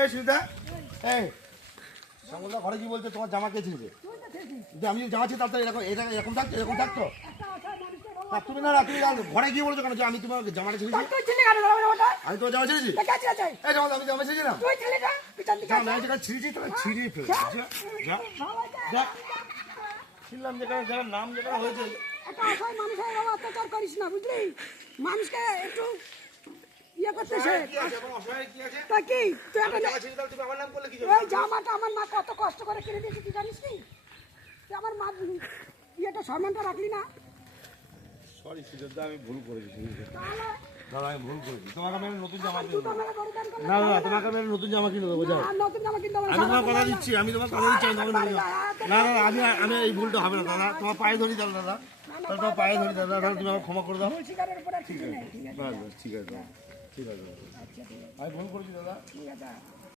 এই সুবিধা এই সঙ্গলদা ঘরে কি বলছে তোমার জামা কে ছিঁড়েছে? যে আমি জামা ছিঁড়ে তার এরকম থাকতো তা তুমি না তুমি ঘরে গিয়ে বলছো কেন যে আমি তোমার জামাটা ছিঁড়েছি? আমি তোমার জামা ছিঁড়েছি? এই জামা আমি জামা ছিঁড়েছিলাম ছিঁড়েছি তোমার ছিঁড়িয়ে ফেলে ছিলাম যেখানে যারা নাম যেখানে হয়েছে অত্যাচার করিস না বুঝলি মানুষকে একটু ইয়ে করতেছে তা কি তুই ওই জামাটা আমার মা কত কষ্ট করে কিনে দিয়েছে তুই জানিস কি তুই আমার মা ইয়েটা সম্মানটা রাখলি না সরি সুজাতা আমি ভুল করেছি দাদা আমি ভুল করেছি তোমাকে আমি নতুন জামা কিনে দেবো না না তোমাকে আমি নতুন জামা কিনে দেবো যাও নতুন জামা কিনতে আমি তোমার কথা দিচ্ছি আমি তোমার কথা দিচ্ছি না না আমি আমি এই ভুলটা হবে না দাদা তোমার পায়ে ধরি দাদা দাদা তাহলে তোমার পায়ে ধরি দাদা তাহলে তুমি আমাকে ক্ষমা করে দাও শিকারের উপর ঠিক আছে ঠিক আছে ঠিক আছে আমি ভুল করেছি দাদা ঠিক আছে